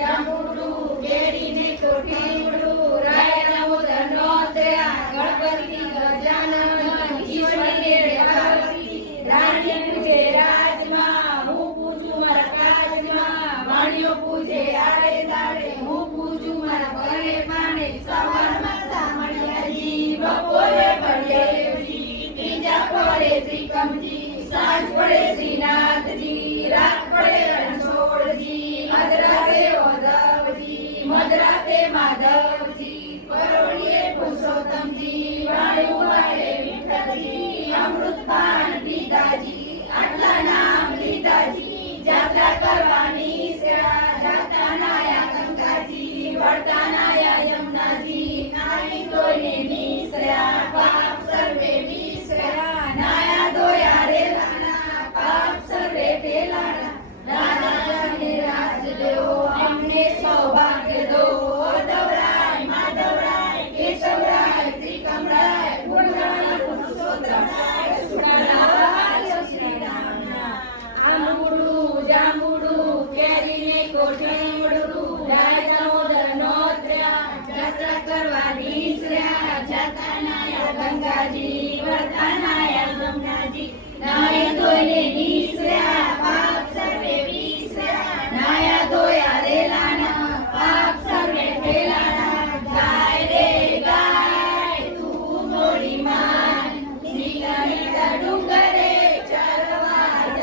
જાંબુડું કેરીને કોઠીડું રાય દામોદર નોતર્યા ગણપતિ ગજાનન ઈશ્વરી પાર્વતી રાણી પૂજે રાજમાં હું પૂજું મારા કાજમાં વાણીઓ પૂજે આડે દાડે હું પૂજું મારા ઘરે પાણે સવારમાં સામળિયાજી બપોરે પડેજી ત્રીજા પડે ત્રિકમજી સાંજ પડે શ્રીનાથજી રાત પડે રણછોડજી મધરાતે ઓધવજી મધરાતે માધવજી પરોળીએ પુરુષોત્તમજી વાયુ વાળે વિઠ્ઠલજી અમૃતપાન પીતાજી આટલા નામ લીધાજી જાત્રા કરવાની જાતા નાયા ગંગાજી વળતા નાયા યમુનાજી નાઈ તોયને નિસર્યા પાપ સર્વે વિસર્યા નાયા દોયા રે લાના પાપ સર્વે પેલાના રાજાને રાજ દેવો અમને સૌભાગ્ય દો દવરાય માધવરાય કેશવરાય ત્રિકમરાય પુરાણ પુરુષોત્તમરાય સુખલાલ શ્રી રામના આંબુડું જાંબુડું કેરીને કોઠીડું રાય દામોદર નોતર્યા જાત્રા કરવા નીસર્યા જાતા નાયા ગંગાજી વળતા નાયા યમુનાજી નાય તોયને નીસર્યા